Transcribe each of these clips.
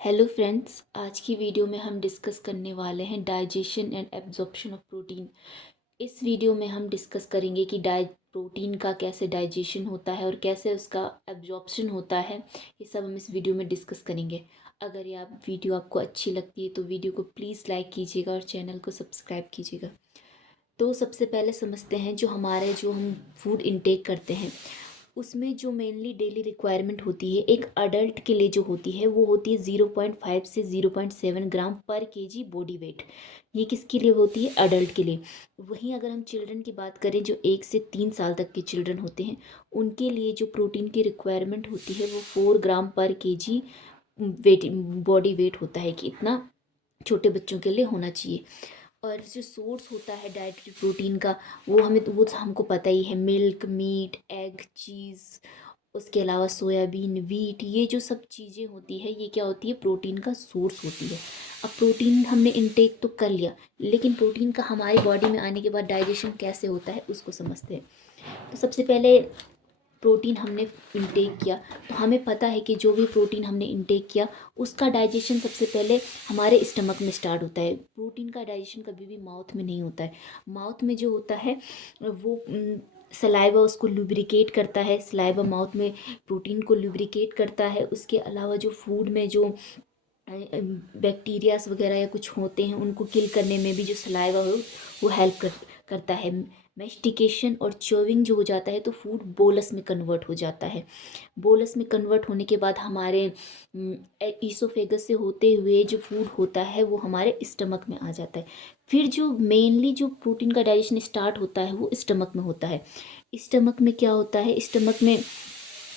Hello friends, आज की video में हम डिस्कस करने वाले हैं digestion and absorption of protein. इस वीडियो में हम डिस्कस करेंगे कि प्रोटीन का कैसे डाइजेशन होता है और कैसे उसका एब्जॉर्प्शन होता है। ये सब हम इस वीडियो में डिस्कस करेंगे। अगर ये वीडियो आपको अच्छी लगती है तो वीडियो को प्लीज़ लाइक कीजिएगा और चैनल को सब्सक्राइब कीजिएगा। तो सबसे पहले समझते हैं जो हम फूड इनटेक करते हैं उसमें जो मेनली डेली रिक्वायरमेंट होती है एक अडल्ट के लिए जो होती है वो होती है 0.5 से 0.7 ग्राम पर केजी बॉडी वेट। ये किसके लिए होती है? अडल्ट के लिए। वहीं अगर हम चिल्ड्रन की बात करें जो 1 से 3 साल तक के चिल्ड्रन होते हैं उनके लिए जो प्रोटीन की रिक्वायरमेंट होती है वो 4 ग्राम पर केजी वेट बॉडी वेट होता है कि इतना छोटे बच्चों के लिए होना चाहिए। और जो सोर्स होता है डाइटरी प्रोटीन का वो हमको पता ही है, मिल्क, मीट, एग, चीज़, उसके अलावा सोयाबीन, वीट, ये जो सब चीज़ें होती है ये क्या होती है? प्रोटीन का सोर्स होती है। अब प्रोटीन हमने इनटेक तो कर लिया, लेकिन प्रोटीन का हमारी बॉडी में आने के बाद डाइजेशन कैसे होता है उसको समझते हैं। तो सबसे पहले प्रोटीन हमने इंटेक किया तो हमें पता है कि जो भी प्रोटीन हमने इंटेक किया उसका डाइजेशन सबसे पहले हमारे स्टमक में स्टार्ट होता है। प्रोटीन का डाइजेशन कभी भी माउथ में नहीं होता है। माउथ में जो होता है वो सलाइवा उसको लुब्रिकेट करता है। सलाइवा माउथ में प्रोटीन को लुब्रिकेट करता है। उसके अलावा जो फूड में जो बैक्टीरियाज वगैरह या कुछ होते हैं उनको किल करने में भी जो सलाइवा हो वो करता है। मेस्टिकेशन और च्यूइंग जो हो जाता है तो फूड बोलस में कन्वर्ट हो जाता है। बोलस में कन्वर्ट होने के बाद हमारे ईसोफेगस से होते हुए जो फूड होता है वो हमारे स्टमक में आ जाता है। फिर जो मेनली जो प्रोटीन का डाइजेशन स्टार्ट होता है वो स्टमक में होता है। स्टमक में क्या होता है? स्टमक में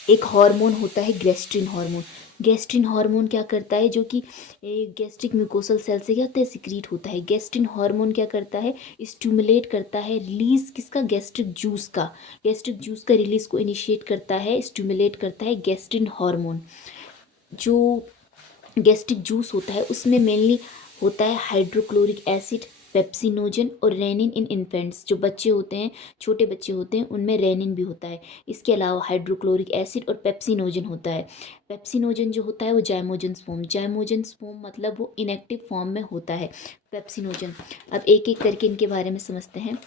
एक हार्मोन होता है गैस्ट्रिन हार्मोन। गैस्ट्रिन हार्मोन क्या करता है? जो कि गैस्ट्रिक म्यूकोसल सेल से क्या होता है? सिक्रीट होता है। गैस्ट्रिन हार्मोन क्या करता है? स्टिमुलेट करता है रिलीज किसका? गैस्ट्रिक जूस का। गैस्ट्रिक जूस का रिलीज को इनिशिएट करता है, स्टिमुलेट करता है गैस्ट्रिन हार्मोन। जो गैस्ट्रिक जूस होता है उसमें मेनली होता है हाइड्रोक्लोरिक एसिड, पेप्सिनोजन और रेनिन इन इन्फेंट्स। जो बच्चे होते हैं, छोटे बच्चे होते हैं, उनमें रेनिन भी होता है। इसके अलावा हाइड्रोक्लोरिक एसिड और पेप्सिनोजन होता है। पेप्सिनोजन जो होता है वो जाइमोजन्स फॉर्म, जाइमोजन्स फॉर्म मतलब वो इनएक्टिव फॉर्म में होता है पेप्सिनोजन। अब एक एक करके इनके बारे में समझते हैं।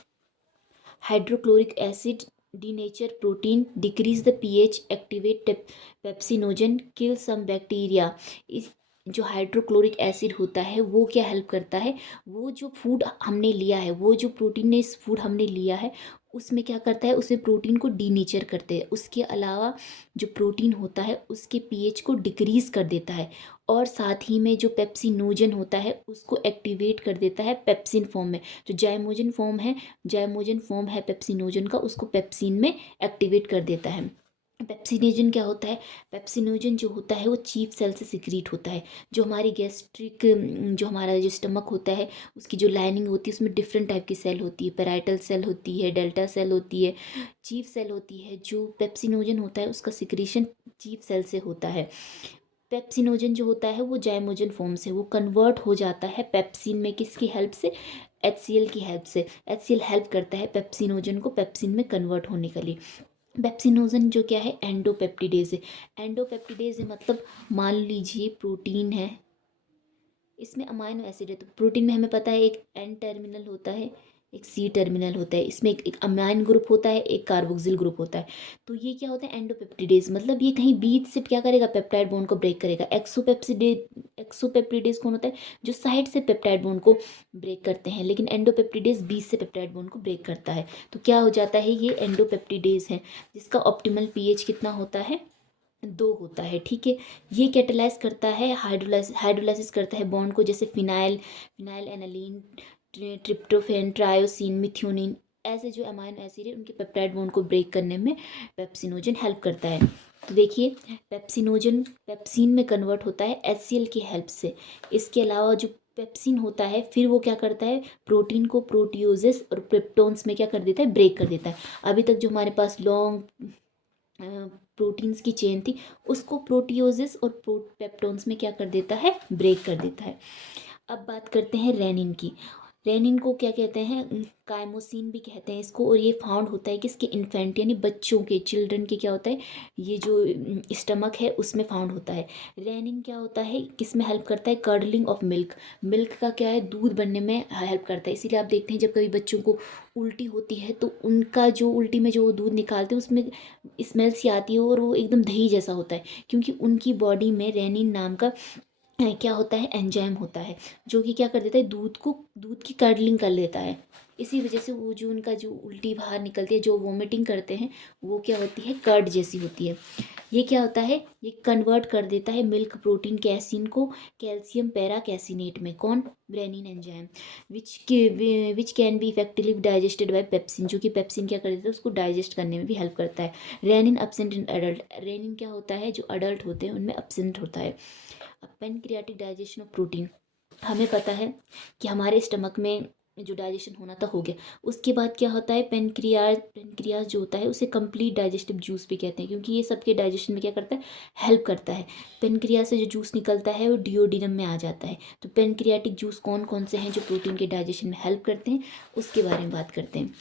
Hydrochloric acid denature protein, decrease the pH, activate pepsinogen, kill some bacteria. इस जो हाइड्रोक्लोरिक एसिड होता है वो क्या हेल्प करता है? वो जो फूड हमने लिया है, वो जो प्रोटीन ने इस फूड हमने लिया है उसमें क्या करता है? उसमें प्रोटीन को डीनेचर करते हैं। उसके अलावा जो प्रोटीन होता है उसके पीएच को डिक्रीज कर देता है। और साथ ही में जो पेप्सिनोजन होता है उसको एक्टिवेट कर देता है पेप्सिन फॉर्म में। जो जाइमोजन फॉर्म है पेप्सिनोजन का, उसको पेप्सिन में एक्टिवेट कर देता है। पेप्सिनोजन क्या होता है? पेप्सिनोजन जो होता है वो चीफ सेल से सिक्रीट होता है। जो हमारी गैस्ट्रिक जो हमारा जो स्टमक होता है उसकी जो लाइनिंग होती है उसमें डिफरेंट टाइप की सेल होती है। पेराइटल सेल होती है, डेल्टा सेल होती है, चीफ सेल होती है। जो पेप्सिनोजन होता है उसका सिक्रीशन चीफ सेल से होता है। पेप्सिनोजन जो होता है वो जाइमोजन फॉर्म से वो कन्वर्ट हो जाता है पेप्सिन में। किसकी हेल्प से? HCl की हेल्प से। HCl हेल्प करता है पेप्सिनोजन को पेप्सिन में कन्वर्ट होने के लिए। पेप्सिनोजन जो क्या है? एंडोपेप्टिडेज है। एंडोपेप्टिडेज है मतलब मान लीजिए प्रोटीन है, इसमें अमाइनो एसिड है। तो प्रोटीन में हमें पता है एक एन टर्मिनल होता है, एक सी टर्मिनल होता है। इसमें एक अमाइन ग्रुप होता है, एक कार्बोक्सिल ग्रुप होता है। तो ये क्या होता है? एंडोपेप्टिडेज। मतलब ये कहीं बीच से क्या करेगा? पेप्टाइड बॉन्ड को ब्रेक करेगा। एक्सोपेप्टिडेज कौन होता है? जो साइड से पेप्टाइड बॉन्ड को ब्रेक करते हैं, लेकिन एंडोपेप्टिडेज बीच से पेप्टाइड बॉन्ड को ब्रेक करता है। तो क्या हो जाता है? ये एंडोपेप्टिडेज है जिसका ऑप्टिमल पीएच कितना होता है? 2 होता है। ठीक है। ये कैटेलाइज करता है, हाइड्रोलाइसिस करता है बॉन्ड को, जैसे phenyl aniline, tryptophan, tyrosine, methionine. ऐसे जो अमाइनो एसिड है उनके पेप्टाइड बॉन्ड को ब्रेक करने में पेप्सिनोजन हेल्प करता है। तो देखिए पेप्सिनोजन पेप्सिन में कन्वर्ट होता है HCl की हेल्प से। इसके अलावा जो पेप्सिन होता है फिर वो क्या करता है? प्रोटीन को प्रोटियोजेस और पेप्टोन्स में क्या कर देता है? ब्रेक कर देता है। अभी तक जो हमारे पास लॉन्ग प्रोटीन्स की चेन थी उसको प्रोटियोजेस और पेप्टोन्स में क्या कर देता है? ब्रेक कर देता है। अब बात करते हैं रेनिन की। रेनिन को क्या कहते हैं, काइमोसिन भी कहते हैं इसको, और ये फाउंड होता है किसके, इन्फेंट यानी बच्चों के, चिल्ड्रन के क्या होता है, ये जो स्टमक है उसमें फाउंड होता है। रेनिन क्या होता है, किस में हेल्प करता है, कर्डलिंग ऑफ मिल्क, मिल्क का क्या है, दूध बनने में हेल्प करता है। इसीलिए आप देखते हैं जब कभी बच्चों को उल्टी होती है तो उनका जो उल्टी में जो दूध निकालते हैं उसमें स्मेल सी आती है और वो एकदम दही जैसा होता है, क्योंकि उनकी बॉडी में रेनिन नाम का क्या होता है, एंजाइम होता है, जो कि क्या कर देता है, दूध की कर्डलिंग कर लेता है। इसी वजह से वो जो उनका जो उल्टी बाहर निकलती है, जो वोमिटिंग करते हैं, वो क्या होती है, कर्ड जैसी होती है। ये क्या होता है, ये कन्वर्ट कर देता है मिल्क प्रोटीन कैसीन को कैल्शियम पैरा कैसिनेट में, कौन, rennin enzyme, which can be effectively digested by pepsin, जो कि पेप्सिन क्या कर देता है, उसको डाइजेस्ट करने में भी हेल्प करता है। Rennin absent in adult, rennin क्या होता है, जो अडल्ट होते हैं उनमें अपसेंट होता है। पेनक्रियाटिक डाइजेशन ऑफ प्रोटीन, हमें पता है कि हमारे स्टमक में जो डाइजेशन होना था हो गया, उसके बाद क्या होता है, पेनक्रियाज जो होता है उसे कंप्लीट डाइजेस्टिव जूस भी कहते हैं, क्योंकि ये सबके डाइजेशन में क्या करता है, हेल्प करता है। पेनक्रियाज से जो जूस निकलता है वो डिओडिनम में आ जाता है। तो पेनक्रियाटिक जूस कौन कौन से हैं जो प्रोटीन के डाइजेशन में हेल्प करते हैं, उसके बारे में बात करते हैं।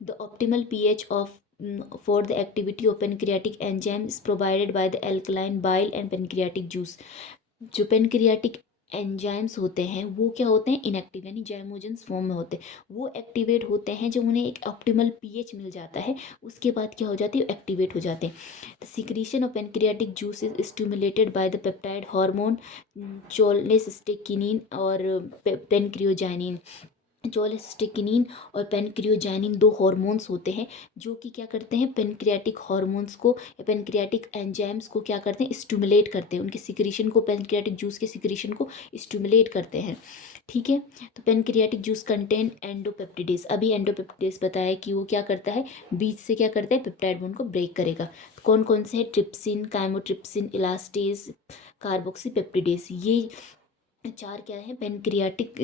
The optimal pH of for the activity of pancreatic enzyme is provided by the alkaline bile and pancreatic juice। जो पेनक्रियाटिक एंजाइम्स होते हैं वो क्या होते हैं, इनएक्टिव यानी जैमोजेंस फॉर्म में होते हैं। वो एक्टिवेट होते हैं जब उन्हें एक ऑप्टिमल पीएच मिल जाता है, उसके बाद क्या हो जाती है, एक्टिवेट हो जाते हैं। The secretion of pancreatic juice is stimulated by the peptide hormone cholecystokinin और पेनक्रियोजाइनिन। चोलेसिस्टेकिनिन और पेनक्रियोजाइनिन दो हॉर्मोन्स होते हैं जो कि क्या करते हैं, पेनक्रियाटिक हॉर्मोन्स को या पेनक्रियाटिक एंजाइम्स को क्या करते हैं, स्टिमुलेट करते हैं, उनके सिक्रीशन को, पेनक्रियाटिक जूस के सिक्रीशन को स्टिमुलेट करते हैं। ठीक है, तो पेनक्रियाटिक जूस कंटेन एंडोपेप्टिडेज, अभी एंडोपेप्टिडेज बताया कि वो क्या करता है, बीज से क्या करता है, पेप्टाइड बॉन्ड को ब्रेक करेगा। कौन कौन से हैं, ट्रिप्सिन, काइमोट्रिप्सिन, इलास्टेज, कार्बोक्सीपेप्टिडेज, ये चार क्या है, पेनक्रियाटिक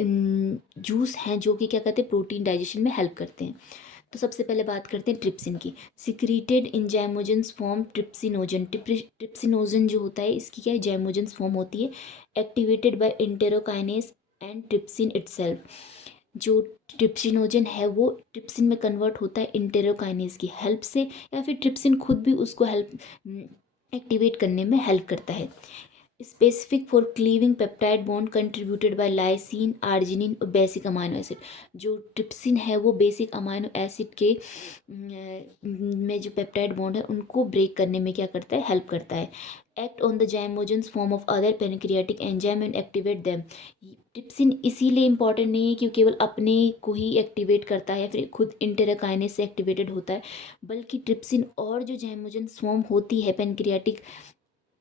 जूस हैं जो कि क्या करते हैं, प्रोटीन डाइजेशन में हेल्प करते हैं। तो सबसे पहले बात करते हैं ट्रिप्सिन की। सिक्रीटेड इन जैमोजेंस फॉर्म ट्रिप्सिनोजन, ट्रिप्सिनोजन जो होता है इसकी क्या है, जैमोजेंस फॉर्म होती है, activated by enterokinase and trypsin itself. जो ट्रिप्सिनोजन है वो ट्रिप्सिन में कन्वर्ट होता है इंटेरोकाइनेस की हेल्प से, या फिर ट्रिप्सिन खुद भी उसको हेल्प एक्टिवेट करने में हेल्प करता है। Specific for cleaving peptide bond contributed bye lysine, arginine और बेसिक अमाइनो एसिड। जो ट्रिप्सिन है वो बेसिक अमाइनो एसिड के में जो पेप्टाइड बॉन्ड है उनको ब्रेक करने में क्या करता है, हेल्प करता है। Act on the zymogens form of other pancreatic enzyme and activate them. Trypsin इसीलिए इंपॉर्टेंट नहीं है कि केवल अपने को ही एक्टिवेट करता है या फिर खुद इंटेरोकाइनेस से एक्टिवेटेड होता है, बल्कि ट्रिप्सिन और जो जाइमोजेंस फॉर्म होती है पेनक्रियाटिक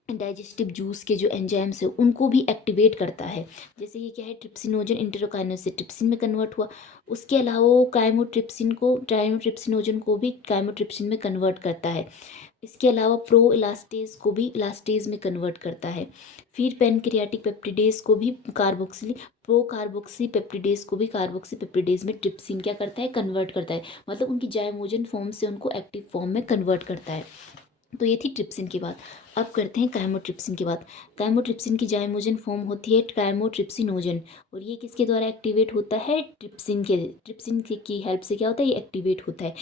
डाइजेस्टिव जूस के जो एंजाइम्स है उनको भी एक्टिवेट करता है। जैसे ये क्या है, ट्रिप्सिनोजन इंटेरोकाइनेस से ट्रिप्सिन में कन्वर्ट हुआ, उसके अलावा वो काइमोट्रिप्सिनोजन को भी काइमोट्रिप्सिन में कन्वर्ट करता है। इसके अलावा प्रो इलास्टेज को भी इलास्टेज में कन्वर्ट करता है। फिर पेनक्रियाटिक पेप्टिडेज को भी कार्बोक्सी पेप्टिडेज को भी कार्बोक्सी पेप्टिडेज में ट्रिप्सिन क्या करता है, कन्वर्ट करता है, मतलब उनकी जाइमोजन फॉर्म से उनको एक्टिव फॉर्म में कन्वर्ट करता है। तो ये थी ट्रिप्सिन की बात। अब करते हैं काइमोट्रिप्सिन की बात। काइमोट्रिप्सिन की जाइमोजन फॉर्म होती है काइमोट्रिप्सिनोजन, और ये किसके द्वारा एक्टिवेट होता है, ट्रिप्सिन की हेल्प से क्या होता है, ये एक्टिवेट होता है,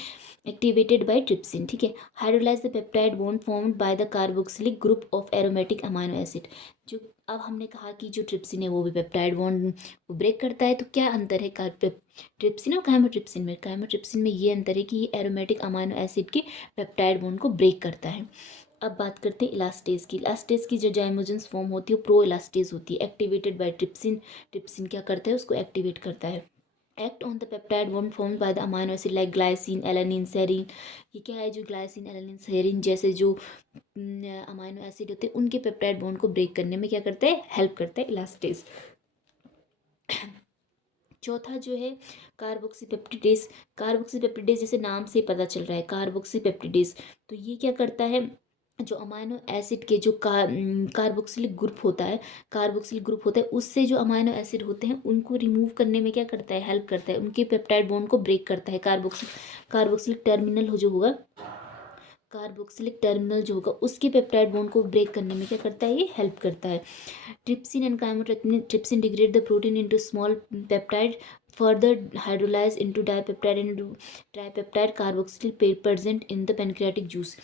एक्टिवेटेड बाय ट्रिप्सिन। ठीक है, hydrolyse the peptide bond formed by the carboxylic group of aromatic amino acid. जो अब हमने कहा कि जो ट्रिप्सिन है वो भी पेप्टाइड बॉन्ड को ब्रेक करता है, तो क्या अंतर है ट्रिप्सिन और काइमोट्रिप्सिन में, काइमोट्रिप्सिन में ये अंतर है कि ये एरोमेटिक अमाइनो एसिड के पेप्टाइड बॉन्ड को ब्रेक करता है। अब बात करते हैं इलास्टेज की। इलास्टेज की जो जाइमोजेंस फॉर्म होती है वो प्रो इलास्टेज होती है, एक्टिवेटेड बाय ट्रिप्सिन। ट्रिप्सिन क्या करता है, उसको एक्टिवेट करता है। Act on the peptide bond formed by the amino acid like glycine, alanine, serine. ये क्या है, जो ग्लाइसिन, एलानिन, सेरीन जैसे जो अमाइनो एसिड होते हैं उनके पेप्टाइड बॉन्ड को ब्रेक करने में क्या करता है, हेल्प करता है इलास्टेज। चौथा जो है कार्बोक्सीपेप्टिडेज। कार्बोक्सीपेप्टिडेज जैसे नाम से पता चल रहा है कार्बोक्सीपेप्टिडेज, तो ये क्या करता है, जो अमाइनो एसिड के जो कार्बोक्सिलिक ग्रुप होता है, कार्बोक्सिलिक ग्रुप होता है उससे जो अमाइनो एसिड होते हैं उनको रिमूव करने में क्या करता है, हेल्प करता है, उनके पेप्टाइड बॉन्ड को ब्रेक करता है। कार्बोक्सिलिक टर्मिनल हो जो होगा, कार्बोक्सिलिक टर्मिनल जो होगा उसके पेप्टाइड बॉन्ड को ब्रेक करने में क्या करता है, ये हेल्प करता है। Trypsin and chymotrypsin, trypsin degrade the protein into small peptide further hydrolyse into dipeptide and tripeptide carboxyl present in the pancreatic juice.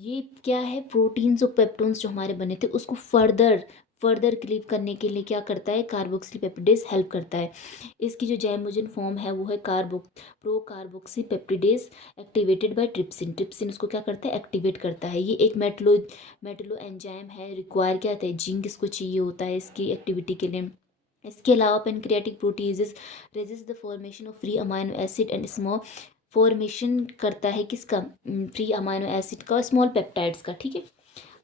ये क्या है, प्रोटीन्स और पेप्टोन्स जो हमारे बने थे उसको फर्दर क्लीव करने के लिए क्या करता है, कार्बोक्सिल पेप्टिडेज हेल्प करता है। इसकी जो जैमोजन फॉर्म है वो है pro carboxy peptidase activated by trypsin. Trypsin उसको क्या करता है, एक्टिवेट करता है। ये एक मेटलो एंजाइम है, रिक्वायर क्या होता है, जिंक इसको चाहिए होता है इसकी एक्टिविटी के लिए। इसके अलावा pancreatic proteases resist the formation of free amino acid and small formation करता है किसका, फ्री अमाइनो एसिड का, स्मॉल पेप्टाइड्स का, ठीक है।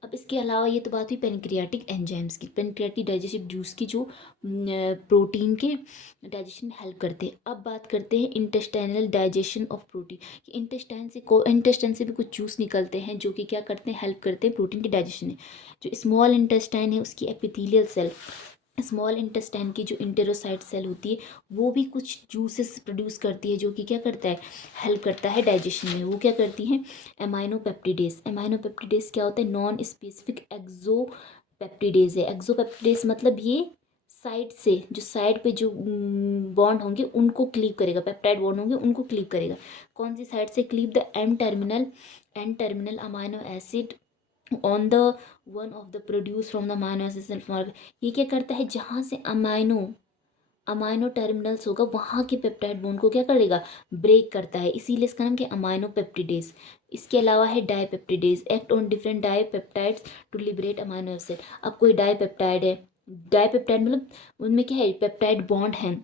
अब इसके अलावा ये तो बात हुई पेनक्रियाटिक एंजाइम्स की, पेनक्रियाटिक डाइजेस्टिव जूस की जो प्रोटीन के डाइजेशन में हेल्प करते हैं। अब बात करते हैं intestinal digestion of protein. Intestine से भी कुछ जूस निकलते हैं जो कि क्या करते हैं, हेल्प करते हैं प्रोटीन के डाइजेशन में। जो स्मॉल इंटेस्टाइन है उसकी एपिथेलियल सेल, स्मॉल इंटेस्टाइन की जो इंटेरोसाइट सेल होती है वो भी कुछ जूसेस प्रोड्यूस करती है जो कि क्या करता है, हेल्प करता है डाइजेशन में। वो क्या करती हैं, एमाइनोपेप्टिडेज। एमाइनोपेप्टिडेज क्या होता है, नॉन स्पेसिफिक एक्सोपेप्टिडेज है। एक्सोपेप्टिडेज मतलब ये साइड से, जो साइड पे जो बॉन्ड होंगे उनको क्लीव करेगा, पेप्टाइड बॉन्ड होंगे उनको क्लीव करेगा। कौन सी साइड से, cleave the N terminal amino acid on the one of the produce from the amino acid. ये क्या करता है, जहाँ से अमाइनो टर्मिनल्स होगा वहाँ के पेप्टाइड बॉन्ड को क्या करेगा, ब्रेक करता है, इसीलिए इसका नाम क्या, अमाइनो पेप्टिडेज। इसके अलावा है dipeptidase, act on different dipeptides to liberate amino acid. अब कोई डाइपेप्टाइड है, डाइपेप्टाइड मतलब उनमें क्या है, पेप्टाइड बॉन्ड है,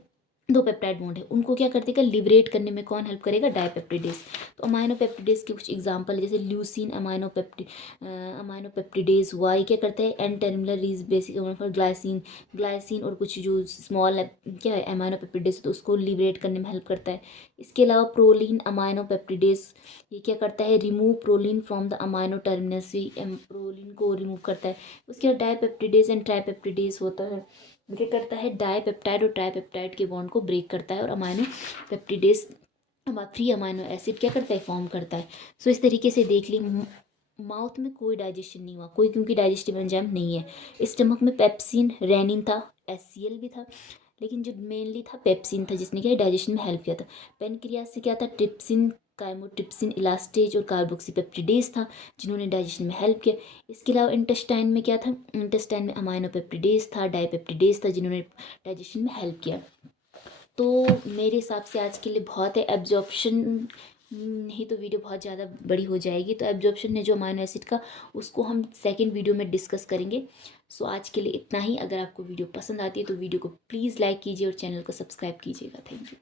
दो पेप्टाइड बॉन्ड है, उनको क्या करते लिबरेट करने में कौन हेल्प करेगा, डाइपेप्टिडेज। तो अमाइनोपेप्टिडेज के कुछ एग्जांपल है, जैसे ल्यूसीन अमाइनोपेप्टिडेज हुआ, ये क्या करता है, N terminal residue basic for glycine और कुछ जो स्मॉल क्या है अमाइनोपेप्टिडेज तो उसको लिबरेट करने में हेल्प करता है। इसके अलावा प्रोलीन अमाइनोपेप्टिडेज, ये क्या करता है, remove proline from the amino terminus, proline को रिमूव करता है। उसके बाद डाइपेप्टिडेज एंड ट्राइपेप्टिडेज होता है, क्या करता है, डाइपेप्टाइड और ट्राइपेप्टाइड के बॉन्ड को ब्रेक करता है और amino peptidase free amino acid क्या करता है, फॉर्म करता है। सो इस तरीके से देख ली, माउथ में कोई डाइजेशन नहीं हुआ, कोई क्योंकि डाइजेस्टिव एंजाइम नहीं है। स्टमक में पेप्सिन, रेनिन था, एचसीएल भी था, लेकिन जो मेनली था पेप्सिन था जिसने क्या डाइजेशन में हेल्प किया था। पेनक्रियास से क्या था, ट्रिप्सिन, काइमोट्रिप्सिन, इलास्टेज और कार्बोक्सीपेप्टिडेज था जिन्होंने डाइजेशन में हेल्प किया। इसके अलावा इंटेस्टाइन में क्या था, इंटेस्टाइन में अमाइनोपेप्टिडेज था, डाइपेप्टिडेज था जिन्होंने डाइजेशन में हेल्प किया। तो मेरे हिसाब से आज के लिए बहुत है। एब्जॉर्प्शन नहीं तो वीडियो बहुत ज़्यादा बड़ी हो जाएगी, तो एब्जॉर्प्शन है जो अमाइनो एसिड का उसको हम सेकंड वीडियो में डिस्कस करेंगे। सो आज के लिए इतना ही। अगर आपको वीडियो पसंद आती है तो वीडियो को प्लीज़ लाइक कीजिए और चैनल को सब्सक्राइब कीजिएगा। Thank you.